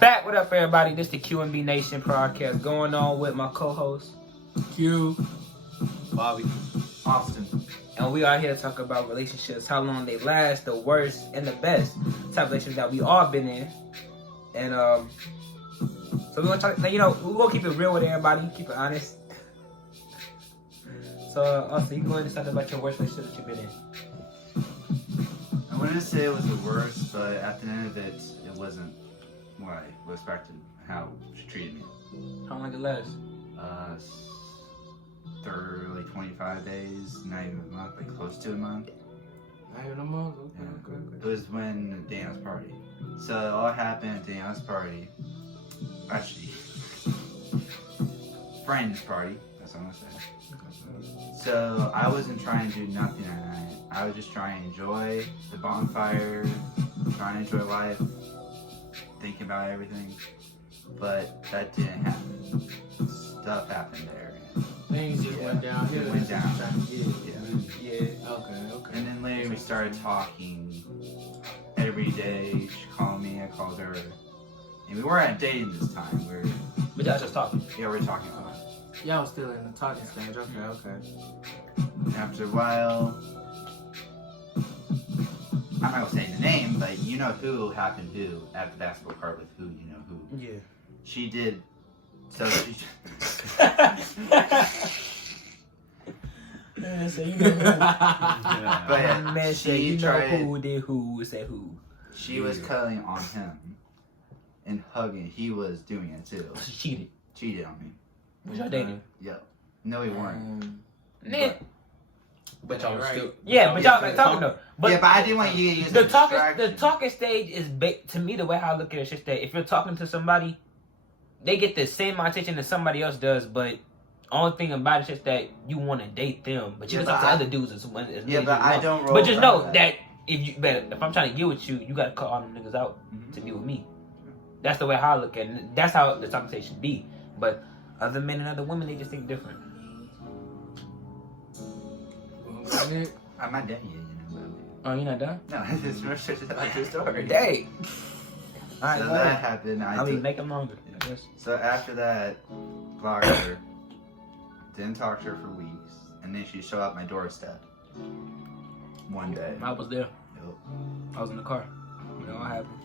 Back, what up, everybody? This the QMB Nation podcast going on with my co-host Q, Bobby, Austin, and we are here to talk about relationships, how long they last, the worst and the best type of relationships that we all been in, and so we're gonna talk. You know, we're gonna keep it real with everybody, keep it honest. So, Austin, you can go ahead and talk about your worst relationship that you've been in. I wouldn't say it was the worst, but at the end of it, it wasn't what I expected, how she treated me. How long it last? 25 days, not even a month, like close to a month. not even a month. Yeah. Okay. It was when Daniel's party. So all happened at Daniel's party. Actually, friend's party. That's what I'm gonna say. So I wasn't trying to do nothing that night. I was just trying to enjoy the bonfire, trying to enjoy life, thinking about everything. But that didn't happen. Stuff happened there. Things just went down. It went down. Yeah. Okay. And then later we started talking every day. She called me, I called her. And we weren't dating this time. But y'all just talking. We were talking a lot. Y'all still in the talking stage. Okay. After a while, I'm not gonna say the name, but you know who happened who at the basketball court with who, you know who. Yeah. She did. So she. Man, say you know who. But yeah, Man, say she you know tried. who did who, say who. She was cuddling on him and hugging. He was doing it too. She Cheated on me. was y'all dating? Yep. No, we weren't. But y'all right. still. Yeah, but y'all like talking though. But yeah, but I didn't want you to use the talking stage is to me the way how I look at it is just that if you're talking to somebody, they get the same amount of attention that somebody else does, but only thing about it is just that you want to date them, but you can talk to other dudes as well. Yeah, but I don't roll. But just know that if I'm trying to get with you, you gotta cut all them niggas out to be with me. That's the way how I look at it. That's how the talking stage should be. But other men and other women, they just think different. I'm not done yet, you know. Oh, you're not done? No, it's more such a true story. Dang. So that happened. I mean, make them longer. I guess. So after that, blocked her. Didn't talk to her for weeks, and then she showed up at my doorstep one day. I was there. Yep. I was in the car. It all happened.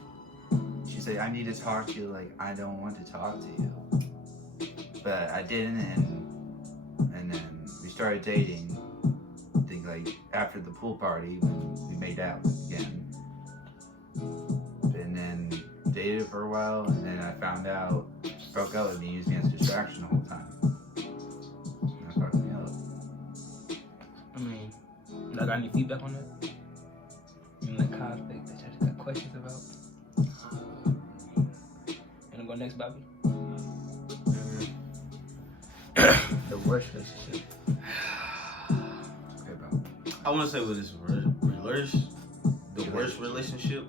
She said, "I need to talk to you. Like, I don't want to talk to you," but I didn't, and then we started dating. I think like after the pool party, when we made out again, and then dated for a while, and then I found out she broke up with me using it as a distraction the whole time. That fucked me up. I mean, I got any feedback on that? In the conflict that y'all just got questions about? Wanna go next, Bobby? The worst relationship. Okay, bro. I wouldn't say it was the worst relationship,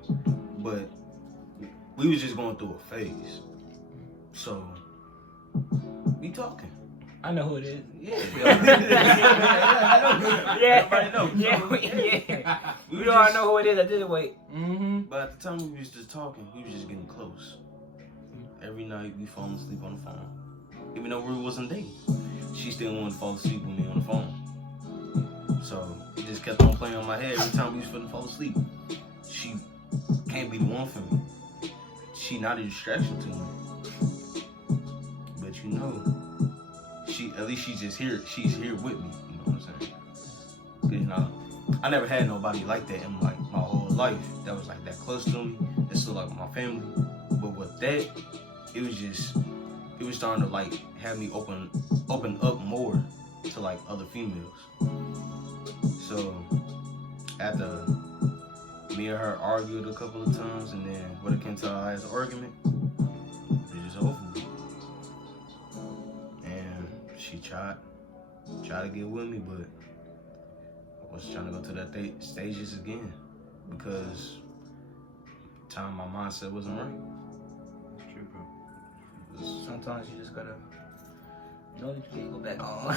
but we was just going through a phase. So we talking. I know who it is. Yeah. Everybody knows. Yeah. We don't all know who it is. I didn't wait. But at the time we was just talking, we was just getting close. Every night we falling asleep on the phone. Even though we wasn't dating. She still wanted to fall asleep with me on the phone. So it just kept on playing on my head every time we was finna fall asleep. She can't be the one for me. She not a distraction to me. But you know, at least she's just here. She's here with me. You know what I'm saying? You know, I never had nobody like that in like my whole life. That was like that close to me. It's still like my family. But with that, it was starting to like have me open up more to like other females. So after me and her argued a couple of times, and then when it came to our last argument, it just over. And she tried to get with me, but I was trying to go to that stages again because time my mindset wasn't right. True, bro. Sometimes you just gotta know that you can't go back home.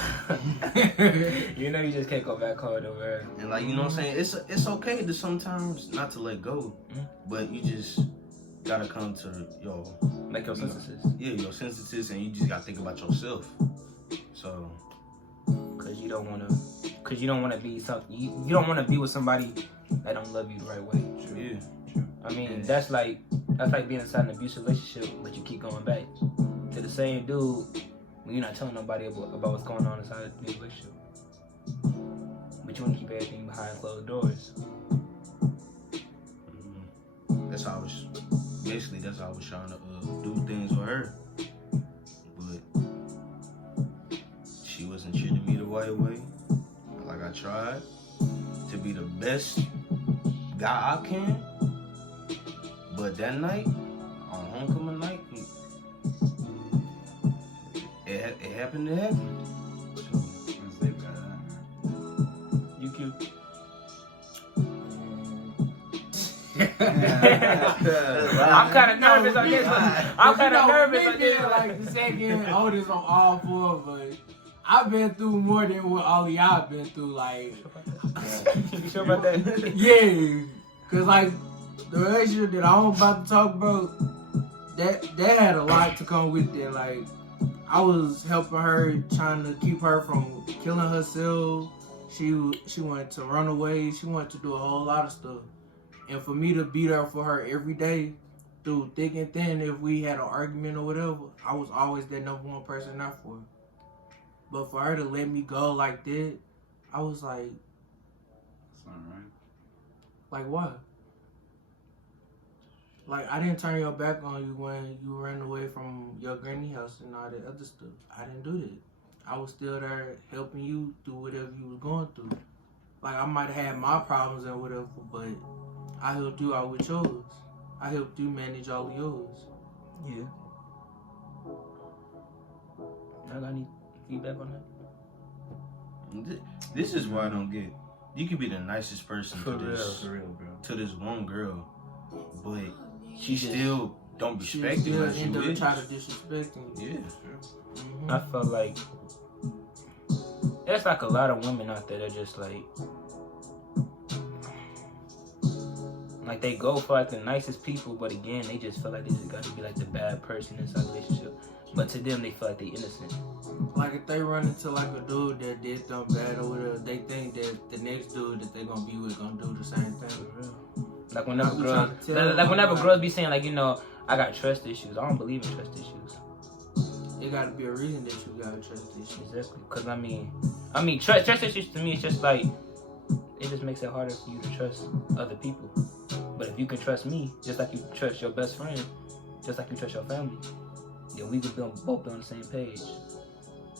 You know you just can't go back home over. And like, you know what I'm saying? It's okay to sometimes not to let go, but you just gotta come to your Like your synthesis. Yeah, your synthesis, and you just gotta think about yourself. So, Cause you don't wanna be something. You don't wanna be with somebody that don't love you the right way. yeah. I mean, that's like being inside an abusive relationship, but you keep going back to the same dude when you're not telling nobody about what's going on inside the relationship. But you want to keep everything behind closed doors. That's how I was trying to do things with her, but she wasn't treating me the right way. Like I tried to be the best guy I can, but that night, on homecoming night, it happened to happen. So, You cute. I'm kind of nervous on this one. I'm kind of nervous on this one. Like the second oldest on all four, but I've been through more than what all of y'all been through. Like, You sure about that? yeah, cause like the relationship that I'm about to talk about, that had a lot to come with it. Like, I was helping her, trying to keep her from killing herself. She wanted to run away. She wanted to do a whole lot of stuff. And for me to be there for her every day, through thick and thin, if we had an argument or whatever, I was always that number one person there for her. But for her to let me go like that, I was like, That's not right. like what? Like, I didn't turn your back on you when you ran away from your granny house and all that other stuff. I didn't do that. I was still there helping you through whatever you was going through. Like, I might have had my problems and whatever, but I helped you out with yours. I helped you manage all of yours. Yeah. I got any feedback on that? This is what I don't get. You could be the nicest person For to this one girl, but she still don't respect She you still as end you up is. trying to disrespect you. Yeah. Mm-hmm. I felt like there's like a lot of women out there that just like they go for like the nicest people, but again, they just feel like they just got to be like the bad person inside the relationship. But to them, they feel like they innocent. Like if they run into like a dude that did something bad or whatever, they think that the next dude that they gonna be with gonna do the same thing. Like whenever girls, like girls be saying like, you know, I got trust issues. I don't believe in trust issues. It gotta be a reason that you got trust issues. Exactly. Because I mean, trust issues to me, it's just like it just makes it harder for you to trust other people. But if you can trust me, just like you trust your best friend, just like you trust your family, then we could both be on the same page.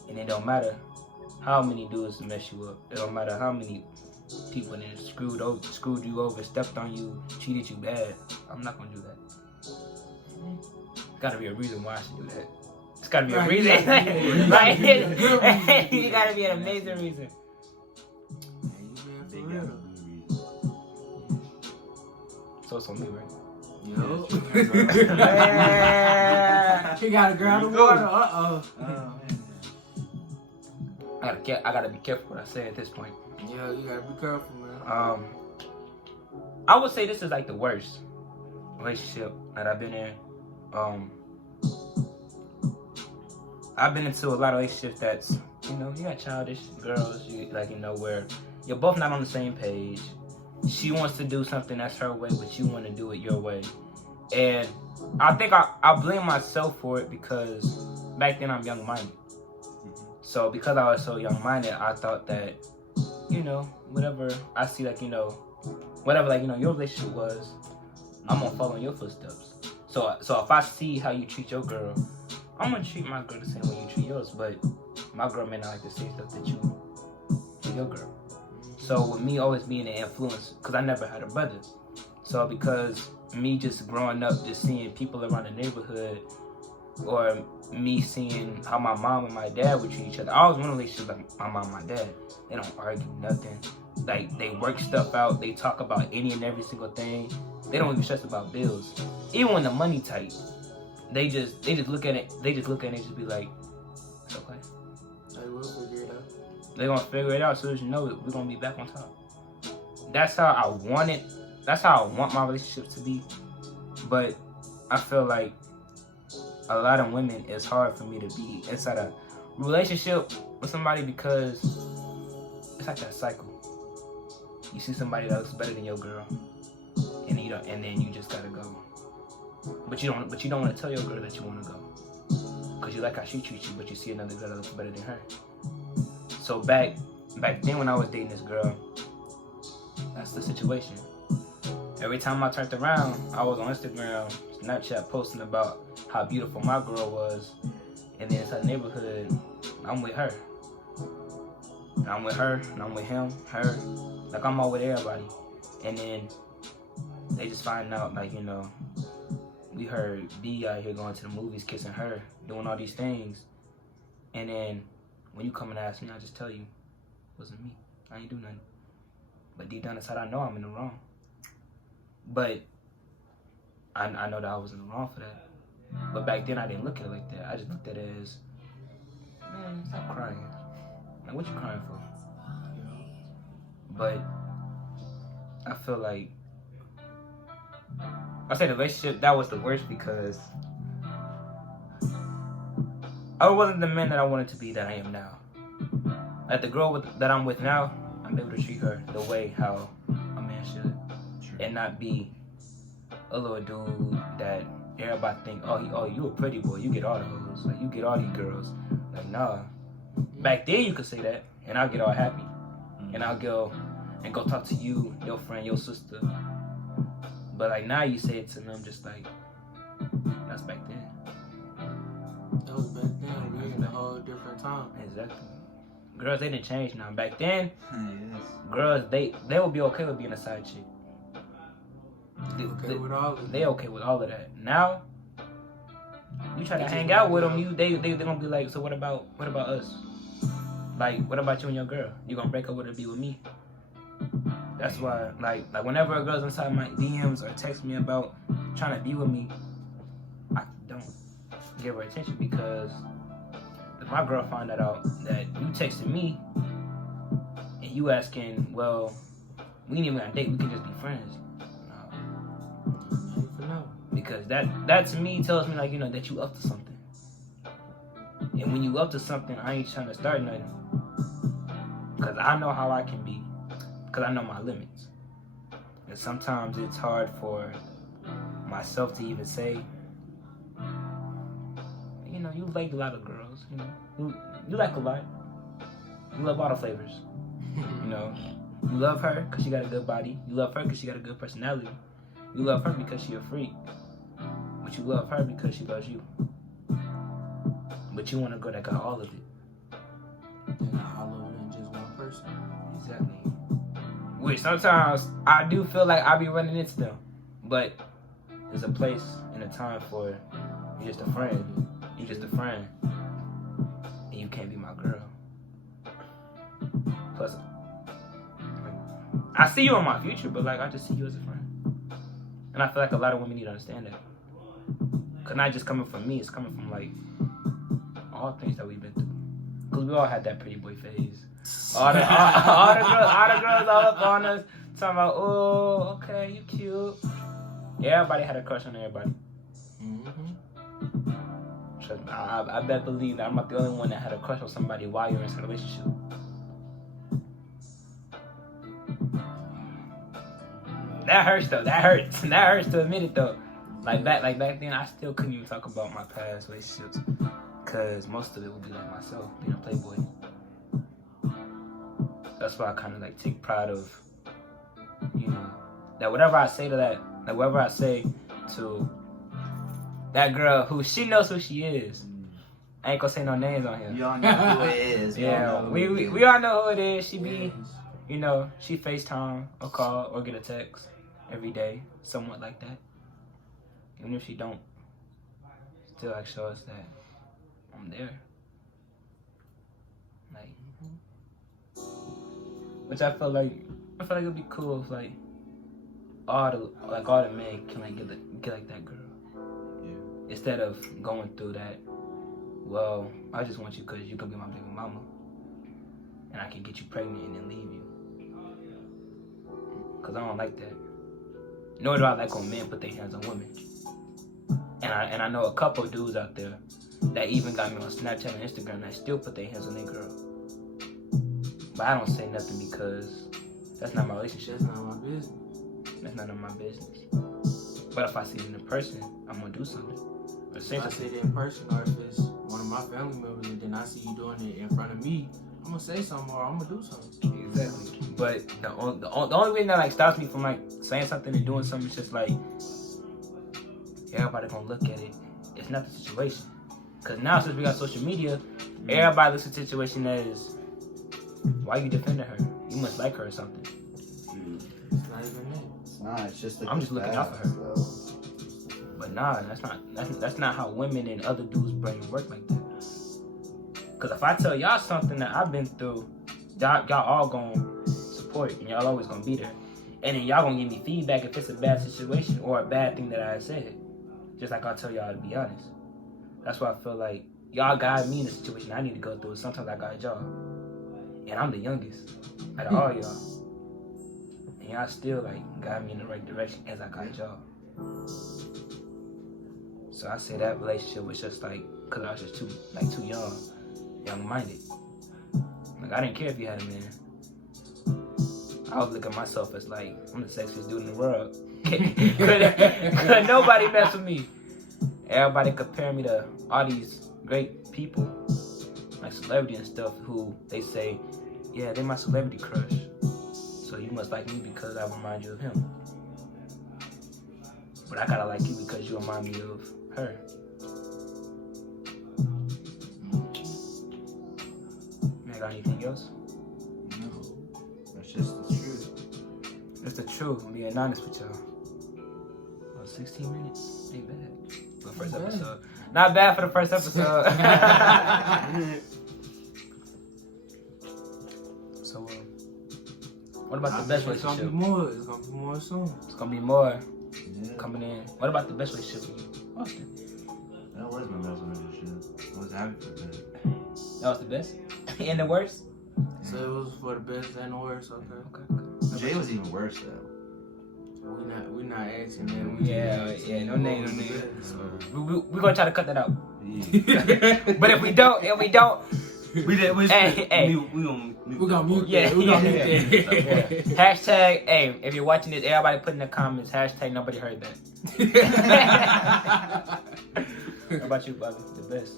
And it don't matter how many dudes mess you up. It don't matter how many people then screwed you over, stepped on you, cheated you bad. I'm not gonna do that. Gotta be a reason why I should do that. It's gotta be a reason. Right? You gotta be an amazing reason. They got a good reason. So it's on me, right? Yo. Yeah. He gotta grab the water. Uh-oh. I gotta be careful what I say at this point. Yeah, you gotta be careful, man. I would say this is like the worst relationship that I've been in. I've been into a lot of relationships that's, you know, you got childish girls, where you're both not on the same page. She wants to do something that's her way, but you want to do it your way. And I think I blame myself for it because back then I'm young-minded. So because I was so young-minded, I thought that, you know, whatever I see, whatever your relationship was, I'm gonna follow in your footsteps. So if I see how you treat your girl, I'm gonna treat my girl the same way you treat yours. But my girl may not like the same stuff that you do your girl. So with me always being an influence, because I never had a brother. So because me just growing up, just seeing people around the neighborhood, or me seeing how my mom and my dad would treat each other. I always want a relationship like my mom and my dad. They don't argue nothing. Like, they work stuff out. They talk about any and every single thing. They don't even stress about bills. Even when the money tight, they just look at it. They just look at it and just be like, it's okay. They will figure it out. They're gonna figure it out. As soon as you know it, we're gonna be back on top. That's how I want it. That's how I want my relationship to be. But I feel like a lot of women, it's hard for me to be inside a relationship with somebody because it's like that cycle. You see somebody that looks better than your girl, and then you just gotta go. But you don't want to tell your girl that you want to go, cause you like how she treats you, but you see another girl that looks better than her. So back then when I was dating this girl, that's the situation. Every time I turned around, I was on Instagram, Snapchat posting about how beautiful my girl was, and then inside the neighborhood, I'm with her. And I'm with her, and I'm with him, her. Like, I'm all with everybody. And then they just find out, like, we heard B out here going to the movies, kissing her, doing all these things. And then when you come and ask me, I just tell you, it wasn't me. I ain't do nothing. But deep down inside, I know I'm in the wrong. But I know that I was in the wrong for that. But back then, I didn't look at it like that. I just looked at it as, man, stop crying. Like, what you crying for? But I feel like, I say the relationship, that was the worst because I wasn't the man that I wanted to be that I am now. Like the girl that I'm with now, I'm able to treat her the way how a man should. And not be a little dude that everybody think, oh, you a pretty boy, you get all the hoes, like you get all these girls. Like, nah. Back then you could say that, and I'll get all happy. And I'll go talk to you, your friend, your sister. But like now you say it to them just like, that's back then. That was back then. We in a whole different time. Exactly. Girls, they didn't change now. Back then, Yes. girls, they would be okay with being a side chick. Okay with all of that. They okay with all of that. Now, you try to hang out with them, they gonna be like, so what about us? Like, what about you and your girl? You gonna break up with her, be with me? That's why, like whenever a girl's inside my DMs or text me about trying to be with me, I don't give her attention because if my girl find that out that you texting me and you asking, well, we ain't even gonna date, we can just be friends. No. Because that to me tells me like, that you up to something. And when you up to something, I ain't trying to start nothing. Because I know how I can be. Because I know my limits. And sometimes it's hard for myself to even say, you like a lot of girls. You like a lot. You love all the flavors. You love her because she got a good body. You love her because she got a good personality. You love her because she a freak. But you love her because she loves you. But you want a girl that got all of it. Not all of it in just one person. Exactly. Which sometimes I do feel like I be running into them. But there's a place and a time for you just a friend. You just a friend. And you can't be my girl. Plus, I see you in my future, but I just see you as a friend. And I feel like a lot of women need to understand that. Cause not just coming from me, it's coming from all things that we've been through. Cause we all had that pretty boy phase. All the girls all up on us, talking about, oh, okay, you cute. Everybody had a crush on everybody. Trust me, I bet believe that I'm not the only one that had a crush on somebody while you're in a relationship. That hurts though. That hurts. That hurts to admit it though. Like back then, I still couldn't even talk about my past relationships, cause most of it would be like myself being a playboy. That's why I kind of take pride of, that whatever I say to that, whatever I say to that girl who she knows who she is. I ain't gonna say no names on here. Y'all know who it is. Yeah, we all know who it is. She be, she FaceTime or call or get a text every day, somewhat like that. Even if she don't, still show us that I'm there. Which I feel like it'd be cool if all the men can get like that girl. Yeah. Instead of going through that, well, I just want you because you can be my baby mama. And I can get you pregnant and then leave you. Because I don't like that. Nor do I like when men put their hands on women. And I know a couple dudes out there that even got me on Snapchat and Instagram that still put their hands on their girl. But I don't say nothing because that's not my relationship. That's not my business. That's none of my business. But if I see it in person, I'm gonna do something. If I see it in person, or if it's one of my family members, and then I see you doing it in front of me, I'm gonna say something or I'm gonna do something. Exactly. But the only thing that like stops me from like saying something and doing something is just like everybody gonna look at it. It's not the situation. Cause now since we got social media, everybody looks at the situation as, why you defending her? You must like her or something. It's not even that. It's not. It's just like I'm just looking out for her. So. But nah, that's not how women and other dudes' brain work like that. Cause if I tell y'all something that I've been through, y'all all gonna support and y'all always gonna be there. And then y'all gonna give me feedback if it's a bad situation or a bad thing that I said. Just like I'll tell y'all to be honest. That's why I feel like y'all guide me in a situation I need to go through. Sometimes I guide y'all. And I'm the youngest out of all y'all. And y'all still like guide me in the right direction as I guide y'all. So I say that relationship was just like, cause I was just too young-minded. Like I didn't care if you had a man. I was looking at myself as like, I'm the sexiest dude in the world. Could nobody mess with me. Everybody compare me to all these great people, like celebrity and stuff, who they say, yeah, they're my celebrity crush. So you must like me because I remind you of him. But I gotta like you because you remind me of her. Man, got anything else? No. That's just the truth. It's the truth. I'm being honest with y'all. 16 minutes. Ain't bad. For the first episode. Not bad for the first episode. So, what about the best relationship? It's gonna be more. It's gonna be more soon. It's gonna be more coming in. What about the best relationship with you, Austin? That was my best relationship. I was happy for that. That was the best? And the worst? So it was for the best and the worst. Okay. Jay was even worse though. We're not asking that. No name. So, we're gonna try to cut that out. Yeah. But if we don't, we We're gonna mute Yeah, that. We're gonna mute that. Hashtag, hey, if you're watching this, everybody put in the comments, hashtag nobody heard that. What about you, Bobby? The best?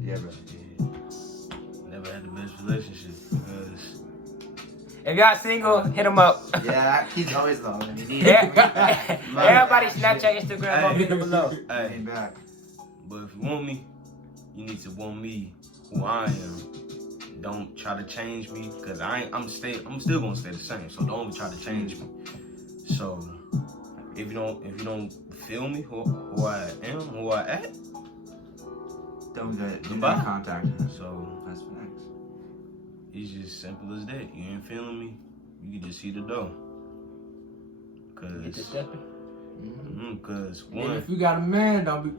Yeah, bro. Never had the best relationship because If y'all single, hit them up. Yeah, he's always low. Everybody Snapchat, Instagram, go get them below. hey, back. but if you want me, you need to want me who I am. Don't try to change me, cause I'm still gonna stay the same. So don't try to change me. So if you don't feel me who I am, who I at, Don't Goodbye. contact us. so That's facts. it's just simple as that. You ain't feeling me, you can just see the door. Get to Cause, stepping. cause And one, if you got a man, don't be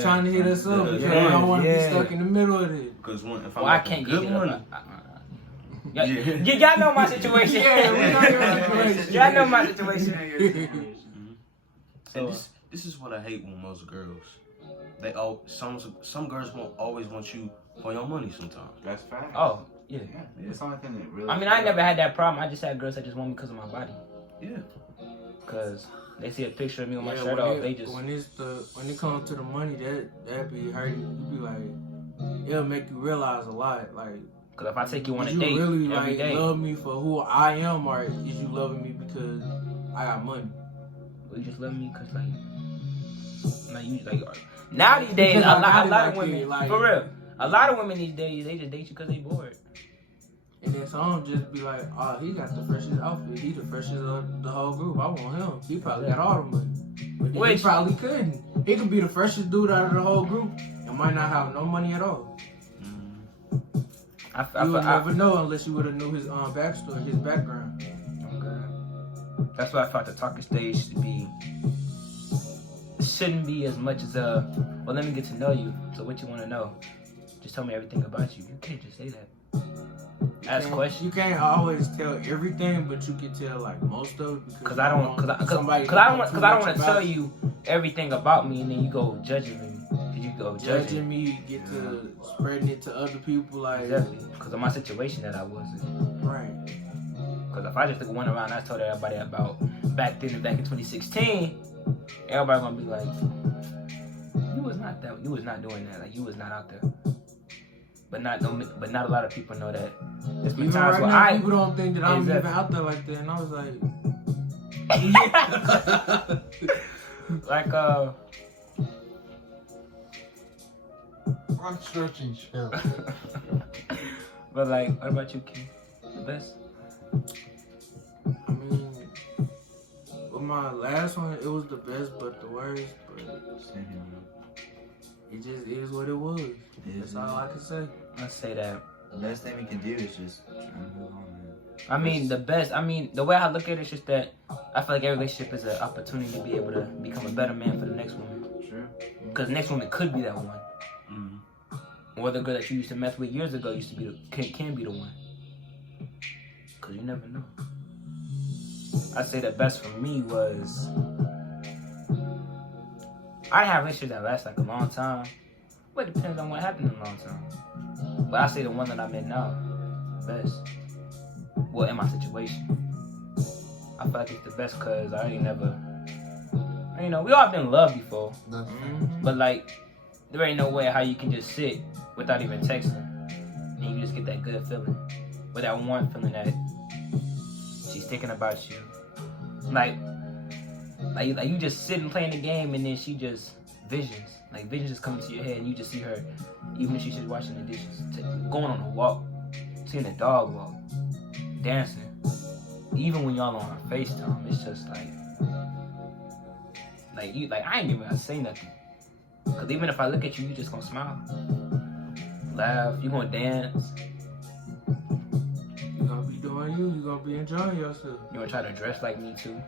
trying to hit us up. Because Yeah. I don't want to be stuck in the middle of it. cause one, if Well, I'm I making can't good get money, Y'all know my situation. Yeah, we know your situation. Y'all know my situation. and this is what I hate with most girls. They some girls won't always want you for your money sometimes. That's facts. Oh, yeah. It's the only thing that really. I mean, I never had that problem. I just had girls that just want me because of my body. Yeah. Because they see a picture of me with my Yeah, shirt when off, it- they just... when it comes to the money, that be hurting. You be like, it'll make you realize a lot. Like, Because if I take you on a you date really every day... love me for who I am, or is you loving me because I got money? Well, you just love me because, like you, now these days, a lot of women, for real, a lot of women these days, they just date you because they bored. And then some just be like, oh, he got the freshest outfit. He the freshest of the whole group. I want him. He probably got all the money. But then he probably couldn't. He could be the freshest dude out of the whole group and might not have no money at all. You would never know unless you would have knew his backstory, his background. Okay. That's why I thought the talking stage shouldn't be as much as well, let me get to know you. So what you want to know? Just tell me everything about you. You can't just say that. ask questions. You can't always tell everything, but you can tell like most of it Because I don't want to tell you everything about me, and then you go judging me. You go judging me, get to spreading it to other people, like exactly because of my situation that I was in. Right. Because if I just went around and I told everybody about back in 2016, everybody gonna be like, you was not doing that, like you was not out there. But not a lot of people know that. There's been times where people don't think that I'm even out there like that, and I was like, like I'm searching still. But like, what about you, King? The best? I mean, with my last one, it was the best, but the worst. But it just is what it was. That's all I can say. I say that the best thing we can do is just try and move on, man. The way I look at it is just that I feel like every relationship is an opportunity to be able to become a better man for the next woman. True. Because the next woman could be that one. Mm-hmm. Or the girl that you used to mess with years ago used to be can be the one. Because you never know. I'd say the best for me was I have relationships that last like a long time. But it depends on what happened in a long time. But I say the one that I'm in now, best. Well, in my situation. I feel like it's the best because I ain't never, we all been in love before. But like, there ain't no way how you can just sit without even texting. And you just get that good feeling. Or that one feeling that she's thinking about you. Like you just sitting playing the game and then she just visions. Like visions just come to your head and you just see her, even if she's just washing the dishes, going on a walk, seeing a dog walk, dancing. Even when y'all on FaceTime, it's just like I ain't even gonna say nothing. Cause even if I look at you, you just gonna smile, laugh, you gonna dance. You gonna be doing you gonna be enjoying yourself. You gonna try to dress like me too.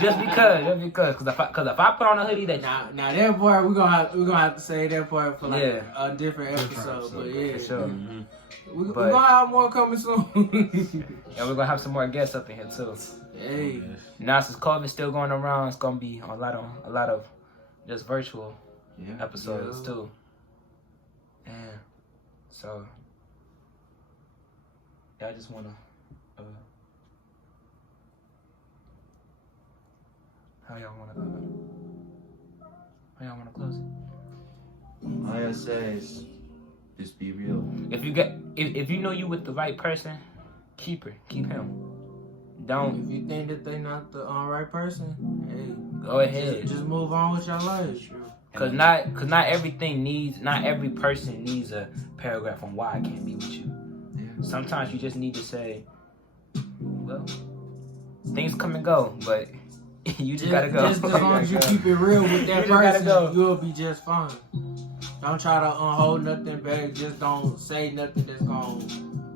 just because. Cause if I put on a hoodie that now that part we're gonna have to say that part for like a different episode. But yeah, for sure. Mm-hmm. We're gonna have more coming soon. And we're gonna have some more guests up in here too. Hey, now since COVID's still going around, it's gonna be a lot of just virtual episodes too. Yeah. So I just wanna how y'all wanna close it? All I gotta say is just be real. If you know you with the right person, keep him. Don't. If you think that they not the right person, hey, go ahead. Just move on with your life. Cause not every person needs a paragraph on why I can't be with you. Yeah. Sometimes you just need to say, well, things come and go, but you just gotta go. Just as long as you keep it real with that person, you'll be just fine. Don't try to hold nothing back. Just don't say nothing that's gonna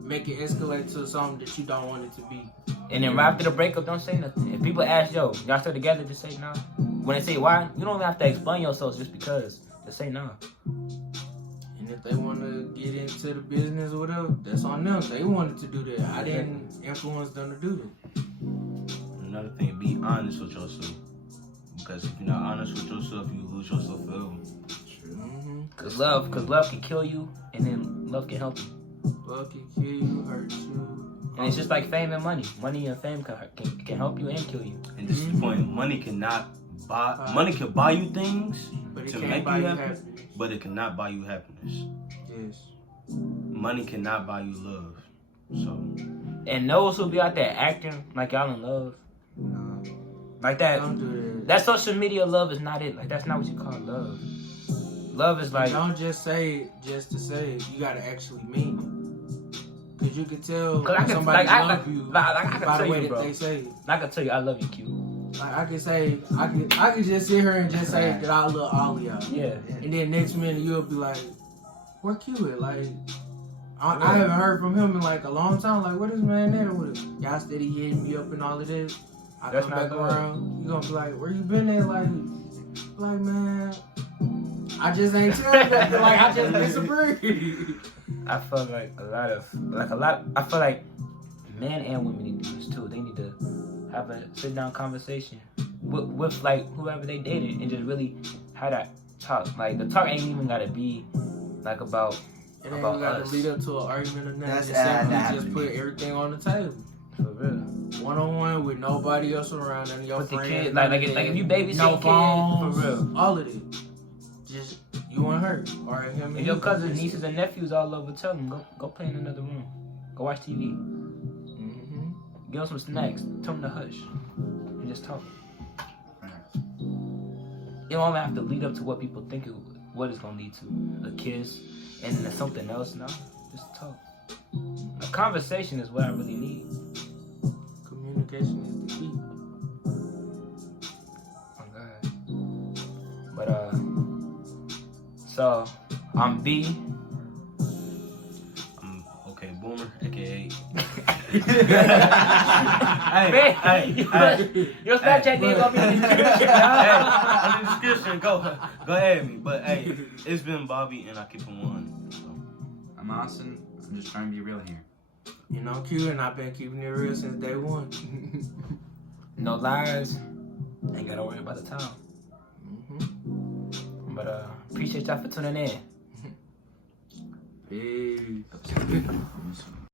make it escalate to something that you don't want it to be. And then right after the breakup, don't say nothing. If people ask, yo, y'all still together, just say no. When they say why, you don't even have to explain yourself just because. Just say no. And if they want to get into the business or whatever, that's on them. They wanted to do that. I didn't influence them to do that. Another thing, be honest with yourself. Because if you're not honest with yourself, you lose your self-esteem. Mm-hmm. Cause love can kill you, and then love can help you. Love can kill you, hurt you. And it's just like fame and money. Money and fame can help you and kill you. And this is the point. Money can buy you things but it to can't make buy you you happy, happiness. but it cannot buy you happiness. Yes. Money cannot buy you love. So. And those who be out there acting like y'all in love, like that. Don't do that. That social media love is not it. Like that's not what you call love. Love is like. Don't just say it just to say it. You gotta actually mean it. Cause you can tell somebody love you by the way that they say it. I can tell you I love you, Q. Like I can say, I can just sit here and just say that I love all of y'all. Yeah. And then next minute you'll be like, where Q at? Like, I haven't heard from him in like a long time. Like, what is man there with? Y'all steady hitting me up and all of this. I come back around, you gonna be like, where you been at? Like man, I just ain't telling nothing. Like, I just disagree. I feel like I feel like men and women need to do this too. They need to have a sit down conversation with like whoever they dated and just really have that talk. Like the talk ain't even gotta be like about It ain't about got us. to lead up to an argument or nothing. That's Just simply that just put everything on the table. For real. One-on-one with nobody else around and your With the friends. kids, like if you babysit no your kid, phones, for real. all of it. Just you and her, or him and If your you. cousins, nieces, and nephews all over, tell them go play in another room. Go watch TV. Mm-hmm. Give them some snacks. Tell them to hush. And just talk. You don't have to lead up to what people think what it's gonna lead to. A kiss and then something else. No, just talk. A conversation is what I really need. Communication is the key. Oh God. But so I'm B. I'm okay, Boomer, aka. Man, your Snapchat name gonna be in the description. Hey, in the description, go ahead me. But hey, it's been Bobby and I keep him on. So. I'm Austin. I'm just trying to be real here. You know, Q, and I've been keeping it real since day one. No lies. Ain't gotta worry about the time. Mm-hmm. But appreciate y'all for tuning in. Peace.